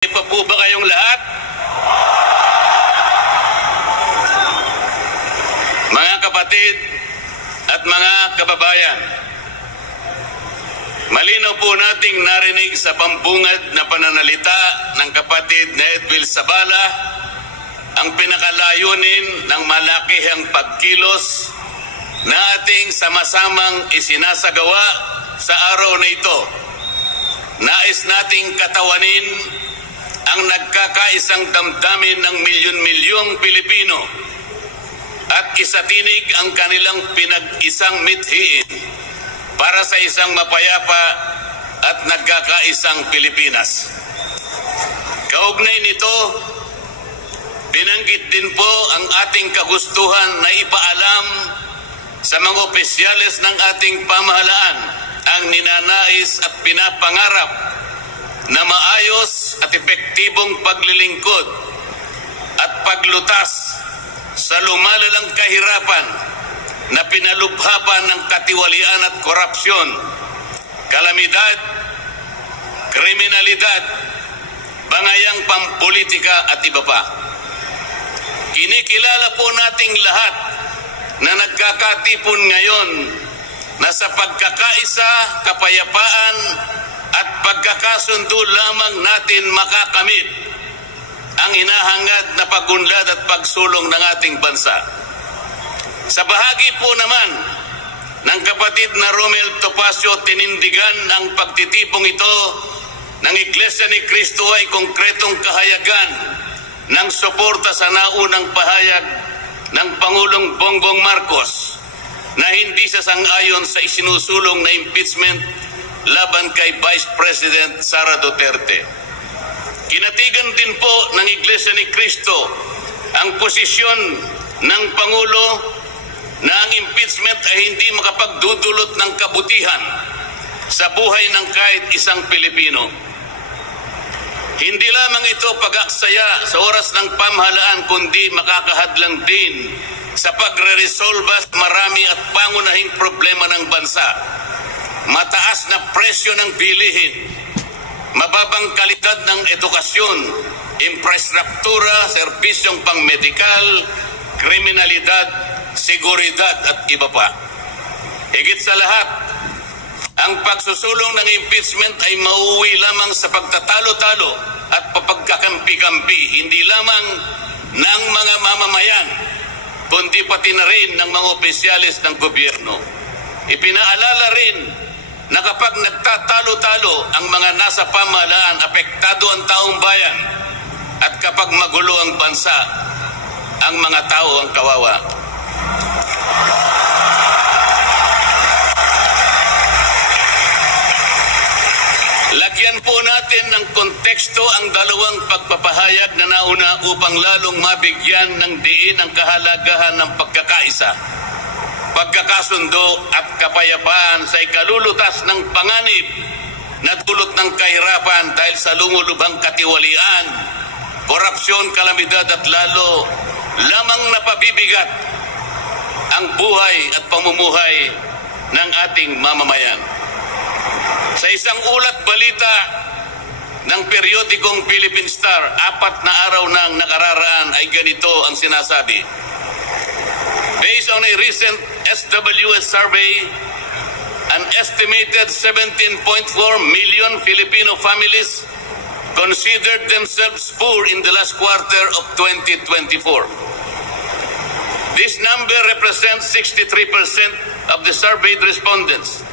Pa po ba kayong lahat? Mga kapatid at mga kababayan, malinaw po nating narinig sa pambungad na pananalita ng kapatid na Edwil Sabala ang pinakalayunin ng malakihang pagkilos na ating sama-samang isinasagawa sa araw na ito. Nais nating katawanin ang nagkakaisang damdamin ng milyon-milyong Pilipino at isatinig ang kanilang pinag-isang mithiin para sa isang mapayapa at nagkakaisang Pilipinas. Kaugnay nito, binanggit din po ang ating kagustuhan na ipaalam sa mga opisyales ng ating pamahalaan ang ninanais at pinapangarap na maayos at epektibong paglilingkod at paglutas sa lumalalang kahirapan na pinalubha pa ng katiwalian at korupsyon, kalamidad, kriminalidad, bangayang pampolitika at iba pa. Kinikilala po nating lahat na nagkakatipon ngayon na sa pagkakaisa, kapayapaan at pagkakasundo lamang natin makakamit ang hinahangad na pagunlad at pagsulong ng ating bansa. Sa bahagi po naman ng kapatid na Romel Topacio, tinindigan ang pagtitipong ito ng Iglesia ni Cristo ay konkretong kahayagan ng suporta sa naunang pahayag ng Pangulong Bongbong Marcos na hindi sasang-ayon sa isinusulong na impeachment laban kay Vice President Sara Duterte. Kinatigan din po ng Iglesia ni Cristo ang posisyon ng Pangulo na ang impeachment ay hindi makapagdudulot ng kabutihan sa buhay ng kahit isang Pilipino. Hindi lamang ito pag-aksaya sa oras ng pamahalaan, kundi makakahadlang din sa pagre-resolve marami at pangunahing problema ng bansa. Mataas na presyo ng bilihin, mababang kalidad ng edukasyon, infrastruktura, serbisyong pangmedikal, kriminalidad, seguridad at iba pa. Higit sa lahat, ang pagsusulong ng impeachment ay mauwi lamang sa pagtatalo-talo at papagkakampi-kampi, hindi lamang ng mga mamamayan, kundi pati na rin ng mga opisyalis ng gobyerno. Ipinaalala rin na kapag nagtatalo-talo ang mga nasa pamahalaan, apektado ang taong bayan, at kapag magulo ang bansa, ang mga tao ang kawawa. Lagyan po natin ng konteksto ang dalawang pagpapahayag na nauna upang lalong mabigyan ng diin ang kahalagahan ng pagkakaisa, pagkakasundo at kapayapaan sa ikalulutas ng panganib na dulot ng kahirapan dahil sa lumulubhang katiwalian, korupsyon, kalamidad at lalo lamang napabibigat ang buhay at pamumuhay ng ating mamamayan. Sa isang ulat balita ng periodikong Philippine Star, 4 na araw nang nakararaan ay ganito ang sinasabi. Based on a recent SWS survey, an estimated 17.4 million Filipino families considered themselves poor in the last quarter of 2024. This number represents 63% of the surveyed respondents,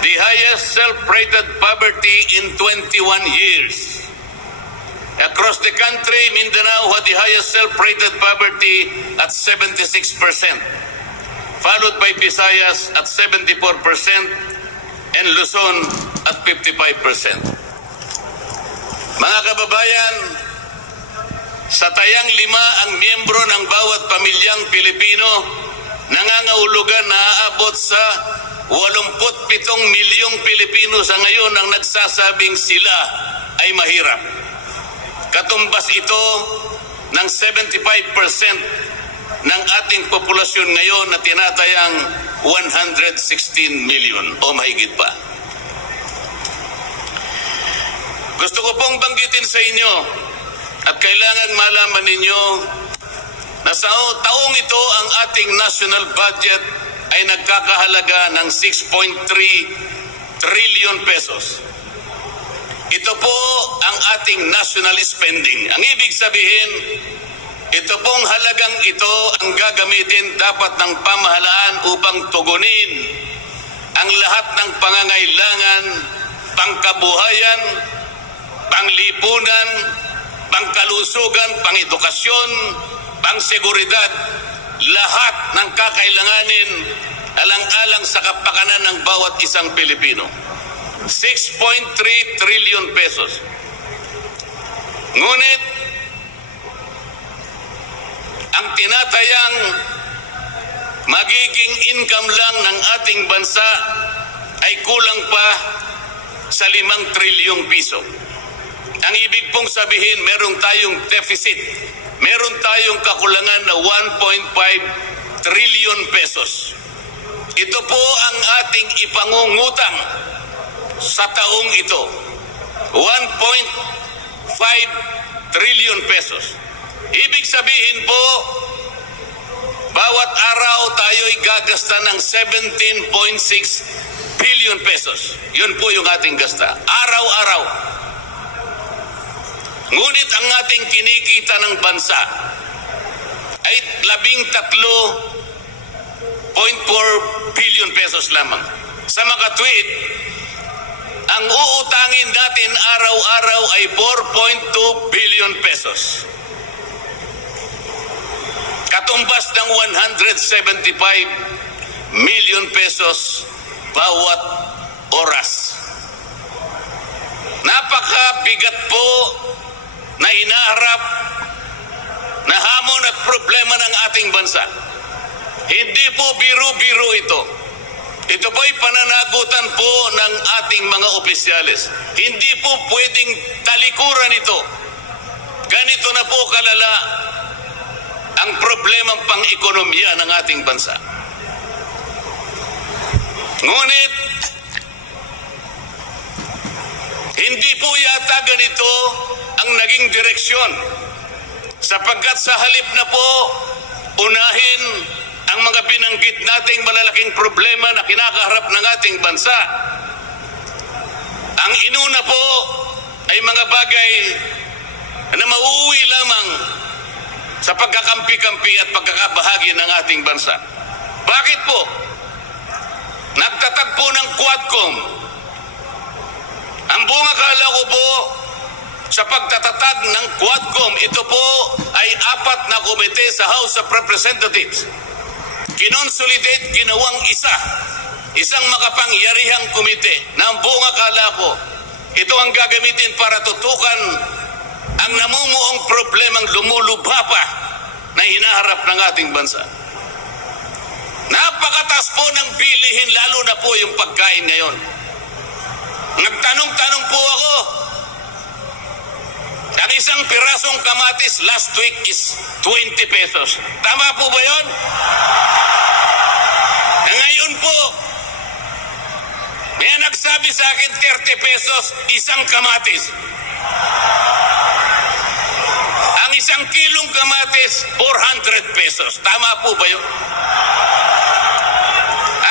the highest self-rated poverty in 21 years. Across the country, Mindanao had the highest self-rated poverty at 76%, followed by Visayas at 74% and Luzon at 55%. Mga kababayan, sa tayang 5 ang miyembro ng bawat pamilyang Pilipino, nangangahulugan na aabot sa 87 milyong Pilipino sa ngayon ang nagsasabing sila ay mahirap. Katumbas ito ng 75% ng ating populasyon ngayon na tinatayang 116 million o mahigit pa. Gusto ko pong banggitin sa inyo at kailangan malaman ninyo na sa taong ito ang ating national budget ay nagkakahalaga ng 6.3 trillion pesos. Ito po ang ating national spending. Ang ibig sabihin, ito pong halagang ito ang gagamitin dapat ng pamahalaan upang tugunin ang lahat ng pangangailangan, pangkabuhayan, panglipunan, pangkalusugan, pangedukasyon, pangseguridad, lahat ng kakailanganin alang-alang sa kapakanan ng bawat isang Pilipino. 6.3 trillion pesos. Ngunit, ang tinatayang magiging income lang ng ating bansa ay kulang pa sa 5 trilyong piso. Ang ibig pong sabihin, meron tayong deficit. Meron tayong kakulangan na 1.5 trillion pesos. Ito po ang ating ipangungutang sa taong ito. 1.5 trillion pesos. Ibig sabihin po, bawat araw tayo'y gagasta ng 17.6 billion pesos. Yun po yung ating gasta. Araw-araw. Ngunit ang ating kinikita ng bansa ay 13.4 billion pesos lamang. Sa makatwid, ang uutangin natin araw-araw ay 4.2 billion pesos. Katumbas ng 175 million pesos bawat oras. Napakabigat po na hinaharap na hamon at problema ng ating bansa. Hindi po biro-biro ito. Ito po'y pananagutan po ng ating mga opisyales. Hindi po pwedeng talikuran ito. Ganito na po kalala ang problemang pang-ekonomiya ng ating bansa. Ngunit, hindi po yata ganito ang naging direksyon, sapagkat sa halip na po unahin ang mga binanggit nating malalaking problema na kinakaharap ng ating bansa, ang inuna po ay mga bagay na mauuwi lamang sa pagkakampi-kampi at pagkakabahagi ng ating bansa. Bakit po? Nagtatagpo ng Quadcom. Ang buong akala ko po sa pagtatatag ng Quadcom, ito po ay 4 na komite sa House of Representatives. Kinonsolidate, ginawang isang makapangyarihang komite na ang buong akala ko, ito ang gagamitin para tutukan ang namumuong problemang lumulubha pa na hinaharap ng ating bansa. Napakataas po ng bilihin, lalo na po yung pagkain ngayon. Nagtanong-tanong po ako, ang isang pirasong kamatis last week is 20 pesos. Tama po ba yun? Ngayon po, may nagsabi sa akin 30 pesos isang kamatis. Ang isang kilong kamatis, 400 pesos. Tama po ba yun?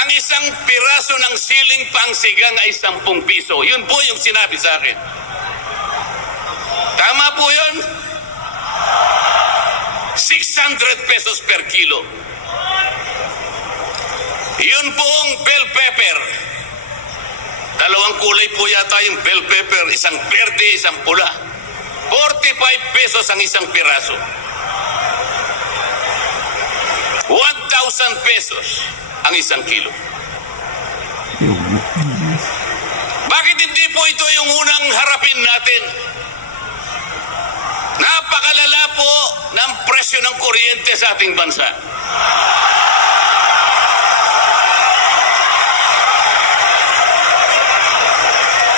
Ang isang piraso ng siling pangsigang ay 10 piso. Yun po yung sinabi sa akin. Tama po yun? 600 pesos per kilo. Yun po ang bell pepper. Dalawang kulay po yata yung bell pepper. Isang berde, isang pula. 45 pesos ang isang piraso. 1,000 pesos ang isang kilo. Bakit hindi po ito yung unang harapin natin? Napakalala po ng presyo ng kuryente sa ating bansa.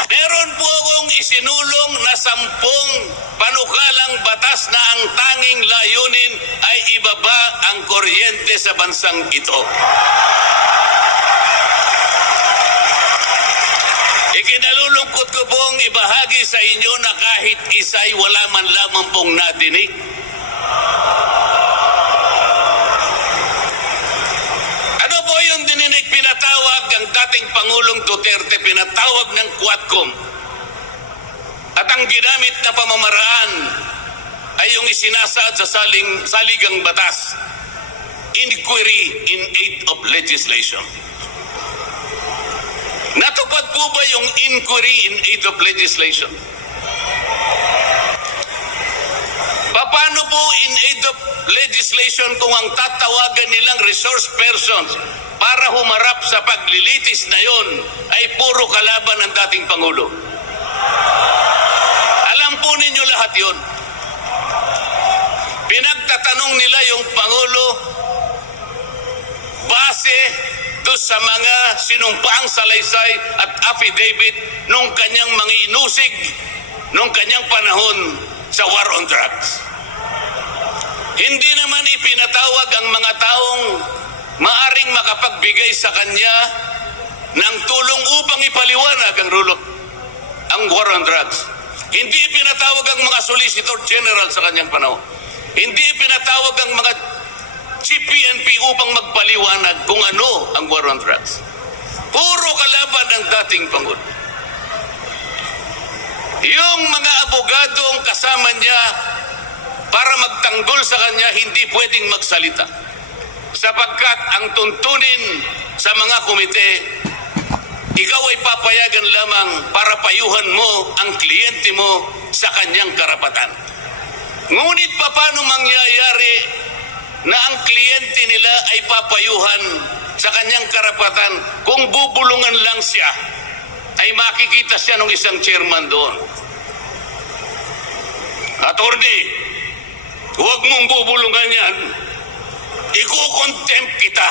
Meron po akong isinulong na 10 panukalang batas na ang tanging layunin ay ibaba ang kuryente sa bansang ito. Ikinalulungkot ko pong ibahagi sa inyo na kahit isa'y wala man lamang pong nadinig. Ano po yung dininig? Pinatawag ang dating Pangulong Duterte, pinatawag ng Quadcom. At ang ginamit na pamamaraan ay yung isinasaad sa saligang batas, inquiry in aid of legislation. Natupad po ba yung inquiry in aid of legislation? Paano po in aid of legislation kung ang tatawagan nilang resource persons para humarap sa paglilitis na yon ay puro kalaban ng dating Pangulo? Alam po ninyo lahat yon. Pinagtatanong nila yung Pangulo base doon sa mga sinumpaang salaysay at affidavit nung kanyang mga inusig nung kanyang panahon sa war on drugs. Hindi naman ipinatawag ang mga taong maaring makapagbigay sa kanya ng tulong upang ipaliwanag ang war on drugs. Hindi ipinatawag ang mga Solicitor General sa kanyang panahon. Hindi ipinatawag ang mga Chief PNP upang magpaliwanag kung ano ang war on drugs. Puro kalaban ng dating Pangulo. Yung mga abogadong kasama niya para magtanggol sa kanya hindi pwedeng magsalita. Sapagkat ang tuntunin sa mga komite, ikaw ay papayagan lamang para payuhan mo ang kliyente mo sa kanyang karapatan. Ngunit paano mangyayari na ang kliyente nila ay papayuhan sa kanyang karapatan kung bubulungan lang siya, ay makikita siya ng isang chairman doon. Attorney, huwag mong bubulungan yan. Iko-contempt kita.